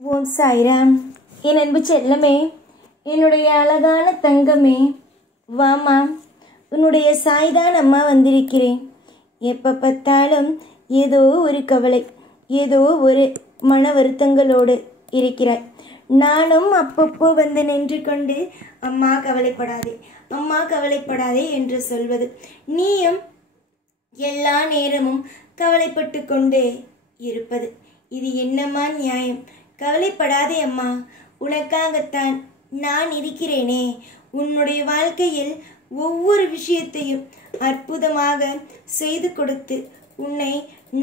ஓம் சாய்ராம். என் அன்பு செல்லமே, என்னுடைய அழகான தங்கமே, வாமா, உன்னுடைய சாய்தான் அம்மா வந்திருக்கிறேன். எப்போ பார்த்தாலும் ஏதோ ஒரு கவலை, ஏதோ ஒரு மன வருத்தங்களோடு இருக்கிறாய். நானும் அப்பப்போ வந்து நின்று கொண்டு அம்மா கவலைப்படாதே, அம்மா கவலைப்படாதே என்று சொல்வது, நீயும் எல்லா நேரமும் கவலைப்பட்டு கொண்டே இருப்பது, இது என்னம்மா நியாயம்? கவலைப்படாதே அம்மா, உனக்காகத்தான் நான் இருக்கிறேனே. உன்னுடைய வாழ்க்கையில் ஒவ்வொரு விஷயத்தையும் அற்புதமாக செய்து கொடுத்து உன்னை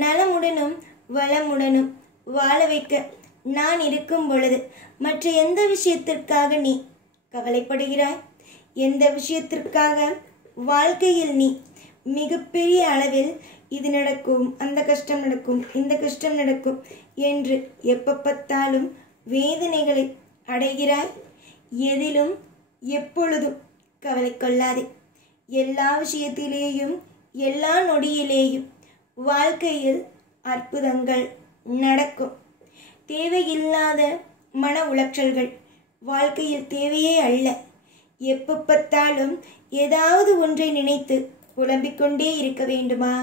நலமுடனும் வளமுடனும் வாழ வைக்க நான் இருக்கும் பொழுது மற்ற எந்த விஷயத்திற்காக நீ கவலைப்படுகிறாய்? எந்த விஷயத்திற்காக வாழ்க்கையில் நீ மிகப்பெரிய அளவில் இது நடக்கும், அந்த கஷ்டம் நடக்கும், இந்த கஷ்டம் நடக்கும் என்று எப்போ பார்த்தாலும் வேதனைகளை அடைகிறாய்? எதிலும் எப்பொழுதும் கவலை கொள்ளாதே. எல்லா விஷயத்திலேயும் எல்லா நொடியிலேயும் வாழ்க்கையில் அற்புதங்கள் நடக்கும். தேவையில்லாத மன உளைச்சல்கள் வாழ்க்கையில் தேவையே அல்ல. எப்போ பார்த்தாலும் ஏதாவது ஒன்றை நினைத்து புலம்பிக் கொண்டே இருக்க வேண்டுமா?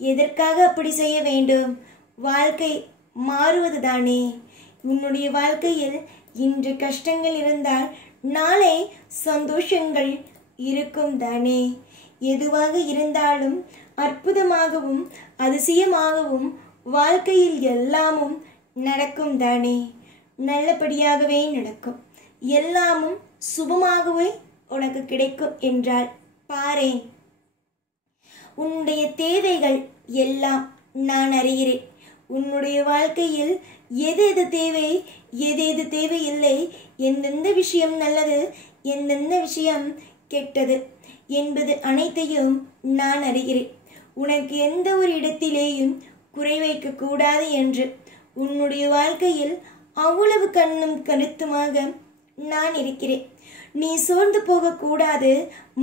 எதற்காக அப்படி செய்ய வேண்டும்? வாழ்க்கை மாறுவது தானே. உன்னுடைய வாழ்க்கையில் இன்று கஷ்டங்கள் இருந்தால் நாளை சந்தோஷங்கள் இருக்கும் தானே. எதுவாக இருந்தாலும் அற்புதமாகவும் அதிசயமாகவும் வாழ்க்கையில் எல்லாமும் நடக்கும் தானே. நல்லபடியாகவே நடக்கும், எல்லாமும் சுபமாகவே உனக்கு கிடைக்கும் என்றால் பாரேன். உன்னுடைய தேவைகள் எல்லாம் நான் அறிகிறேன். உன்னுடைய வாழ்க்கையில் எது எது தேவை, எது எது தேவையில்லை, எந்தெந்த விஷயம் நல்லது, எந்தெந்த விஷயம் கெட்டது என்பது அனைத்தையும் நான் அறிகிறேன். உனக்கு எந்த ஒரு இடத்திலேயும் குறை வைக்க கூடாது என்று உன்னுடைய வாழ்க்கையில் அவ்வளவு கண்ணும் கருத்துமாக நான் இருக்கிறேன். நீ சோர்ந்து போகக்கூடாது,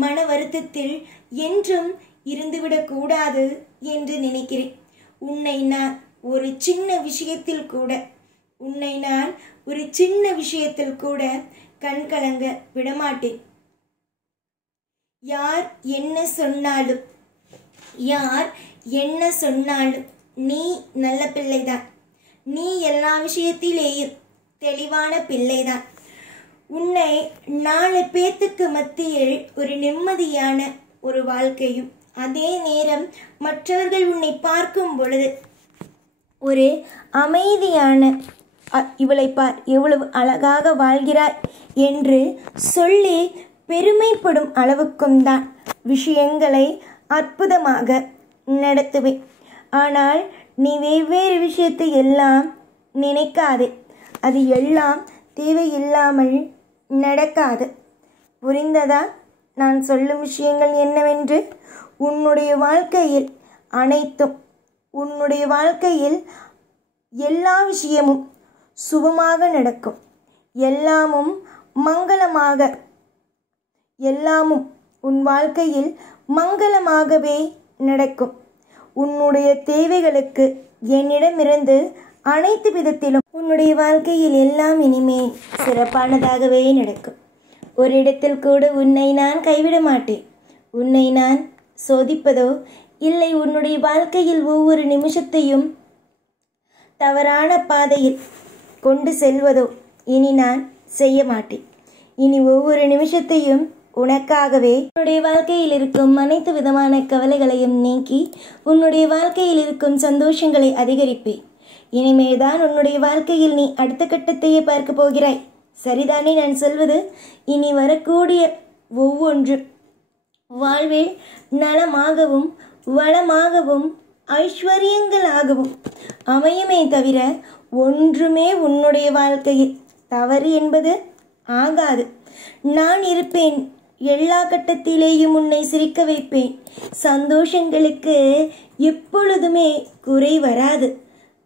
மன வருத்தத்தில் என்றும் இருந்துவிடக்கூடாது என்று நினைக்கிறேன். உன்னை நான் ஒரு சின்ன விஷயத்தில் கூட கண் கலங்க விடமாட்டேன். யார் என்ன சொன்னாலும் நீ நல்ல பிள்ளைதான். நீ எல்லா விஷயத்திலேயும் தெளிவான பிள்ளைதான். உன்னை 4 பேத்துக்கு மத்தியில் ஒரு நிம்மதியான ஒரு வாழ்க்கையும், அதே நேரம் மற்றவர்கள் உன்னை பார்க்கும் பொழுது ஒரு அமைதியான, இவளை பார் எவ்வளவு அழகாக வாழ்கிறாய் என்று சொல்லி பெருமைப்படும் அளவுக்கும் தான் விஷயங்களை அற்புதமாக நடத்துவேன். ஆனால் நீ வெவ்வேறு விஷயத்தை எல்லாம் நினைக்காதே. அது எல்லாம் தேவையில்லாமல் நடக்காது. புரிந்ததா நான் சொல்லும் விஷயங்கள் என்னவென்று? உன்னுடைய வாழ்க்கையில் அனைத்தும், உன்னுடைய வாழ்க்கையில் எல்லா விஷயமும் சுபமாக நடக்கும். எல்லாமும் மங்களமாக, எல்லாமும் உன் வாழ்க்கையில் மங்களமாகவே நடக்கும். உன்னுடைய தேவைகளுக்கு என்னிடமிருந்து அனைத்து விதத்திலும் உன்னுடைய வாழ்க்கையில் எல்லாம் இனிமேல் சிறப்பானதாகவே நடக்கும். ஒரு இடத்தில் கூட உன்னை நான் கைவிட மாட்டேன். உன்னை நான் சோதிப்பதோ இல்லை உன்னுடைய வாழ்க்கையில் ஒவ்வொரு நிமிஷத்தையும் தவறான பாதையில் கொண்டு செல்வதோ இனி நான் செய்ய மாட்டேன். இனி ஒவ்வொரு நிமிஷத்தையும் உனக்காகவே உன்னுடைய வாழ்க்கையில் இருக்கும் அனைத்து விதமான கவலைகளையும் நீக்கி உன்னுடைய வாழ்க்கையில் இருக்கும் சந்தோஷங்களை அதிகரிப்பேன். இனிமேல்தான் உன்னுடைய வாழ்க்கையில் நீ அடுத்த கட்டத்தையே பார்க்க போகிறாய். சரிதானே நான் சொல்வது? இனி வரக்கூடிய ஒவ்வொன்றும் வாழ்வில் நலமாகவும் வளமாகவும் ஐஸ்வர்யங்களாகவும் அமையுமே தவிர ஒன்றுமே உன்னுடைய வாழ்க்கையில் தவறு என்பது ஆகாது. நான் இருப்பேன். எல்லா கட்டத்திலேயும் உன்னை சிரிக்க வைப்பேன். சந்தோஷங்களுக்கு எப்பொழுதுமே குறை வராது.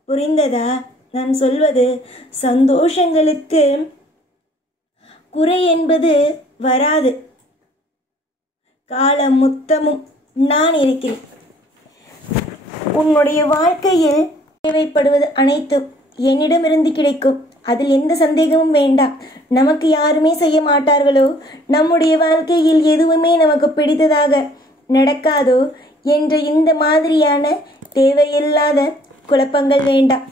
புரிந்ததா நான் சொல்வது? சந்தோஷங்களுக்கு குறை என்பது வராது. காலம் மொத்தமும் நான் இருக்கிறேன். உன்னுடைய வாழ்க்கையில் தேவைப்படுவது அனைத்தும் என்னிடமிருந்து கிடைக்கும். அதில் எந்த சந்தேகமும் வேண்டாம். நமக்கு யாருமே செய்ய மாட்டார்களோ, நம்முடைய வாழ்க்கையில் எதுவுமே நமக்கு பிடித்ததாக நடக்காதோ என்ற இந்த மாதிரியான தேவையில்லாத குழப்பங்கள் வேண்டாம்.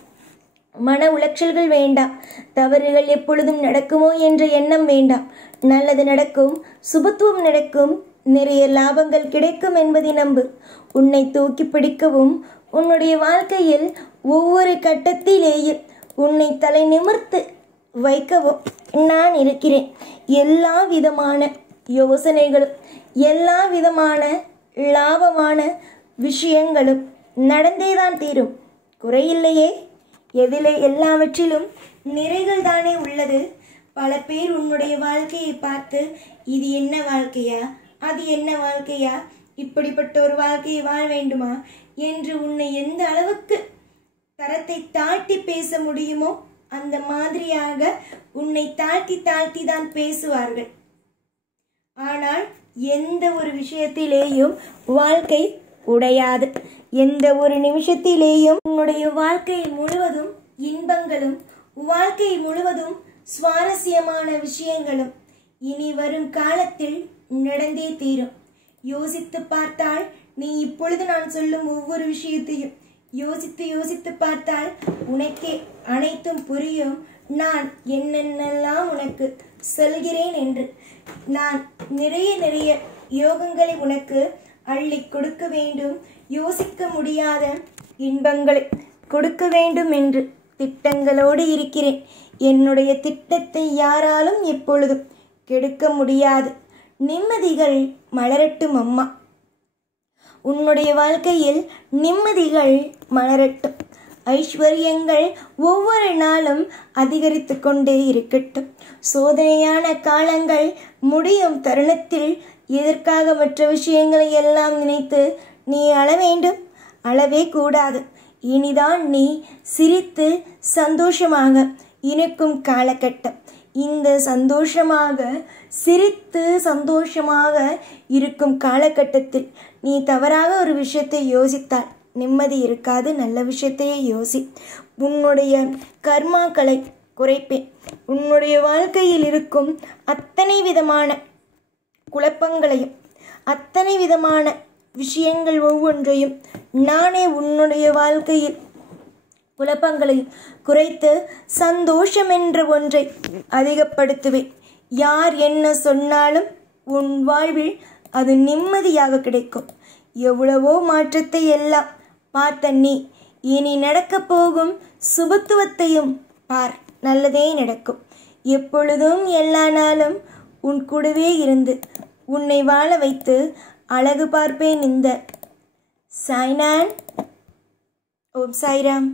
மன உளைச்சல்கள் வேண்டாம். தவறுகள் எப்பொழுதும் நடக்குமோ என்ற எண்ணம் வேண்டாம். நல்லது நடக்கும், சுபத்துவம் நடக்கும், நிறைய லாபங்கள் கிடைக்கும் என்பதை நம்பு. உன்னை தூக்கி பிடிக்கவும், உன்னுடைய வாழ்க்கையில் ஒவ்வொரு கட்டத்திலேயும் உன்னை தலை நிமிர்த்து வைக்கவும் நான் இருக்கிறேன். எல்லா விதமான யோசனைகளும், எல்லா விதமான லாபமான விஷயங்களும் நடந்தேதான் தீரும். குறையில்லையே. எதிலே எல்லாவற்றிலும் நிறைகள் தானே உள்ளது. பல பேர் உன்னுடைய வாழ்க்கையை பார்த்து, இது என்ன வாழ்க்கையா, அது என்ன வாழ்க்கையா, இப்படிப்பட்ட ஒரு வாழ்க்கையை வாழ வேண்டுமா என்று உன்னை எந்த அளவுக்கு தரத்தை தாழ்த்தி பேச முடியுமோ அந்த மாதிரியாக உன்னை தாழ்த்தி தாழ்த்தி தான் பேசுவார்கள். ஆனால் எந்த ஒரு விஷயத்திலேயும் வாழ்க்கை உடையாது. எந்த ஒரு நிமிஷத்திலேயும் உன்னுடைய வாழ்க்கை முழுவதும் இன்பங்களும், வாழ்க்கை முழுவதும் சுவாரஸ்யமான விஷயங்களும் இனி வரும் காலத்தில் நடந்தே தீரும். யோசித்து பார்த்தால், நீ இப்பொழுது நான் சொல்லும் ஒவ்வொரு விஷயத்தையும் யோசித்து யோசித்து பார்த்தால் உனக்கே அனைத்தும் புரியும். நான் என்னென்னலாம் உனக்கு சொல்கிறேன் என்று. நான் நிறைய நிறைய யோகங்களை உனக்கு அள்ளி கொடுக்க வேண்டும், யோசிக்க முடியாத இன்பங்களை கொடுக்க வேண்டும் என்று திட்டங்களோடு இருக்கிறேன். என்னுடைய திட்டத்தை யாராலும் எப்பொழுதும் கெடுக்க முடியாது. நிம்மதிகள் மலரட்டும் அம்மா. உன்னுடைய வாழ்க்கையில் நிம்மதிகள் மலரட்டும். ஐஸ்வர்யங்கள் ஒவ்வொரு நாளும் அதிகரித்து கொண்டே இருக்கட்டும். சோதனையான காலங்கள் முடியும் தருணத்தில் எதற்காக மற்ற விஷயங்களை எல்லாம் நினைத்து நீ அழ வேண்டும்? அழவே கூடாது. இனிதான் நீ சிரித்து சந்தோஷமாக இருக்கும் காலகட்டம். இந்த சந்தோஷமாக சிரித்து சந்தோஷமாக இருக்கும் காலகட்டத்தில் நீ தவறாக ஒரு விஷயத்தை யோசித்தால் நிம்மதி இருக்காது. நல்ல விஷயத்தையே யோசி. உன்னுடைய கர்மாக்களை குறைப்பேன். உன்னுடைய வாழ்க்கையில் இருக்கும் அத்தனை விதமான குழப்பங்களையும், அத்தனை விதமான விஷயங்கள் ஒவ்வொன்றையும் நானே உன்னுடைய வாழ்க்கையில் குழப்பங்களையும் குறைத்து சந்தோஷம் என்ற ஒன்றை அதிகப்படுத்துவேன். யார் என்ன சொன்னாலும் உன் வாழ்வில் அது நிம்மதியாக கிடைக்கும். எவ்வளவோ மாற்றத்தை எல்லாம் பார்த்த நீ இனி நடக்கப் போகும் சுபத்துவத்தையும் பார். நல்லதே நடக்கும். எப்பொழுதும் எல்லா நாளும் உன் கூடவே இருந்து உன்னை வாழ வைத்து அழகு பார்ப்பேன். இந்த சாய்நான். ஓம் சாய்ராம்.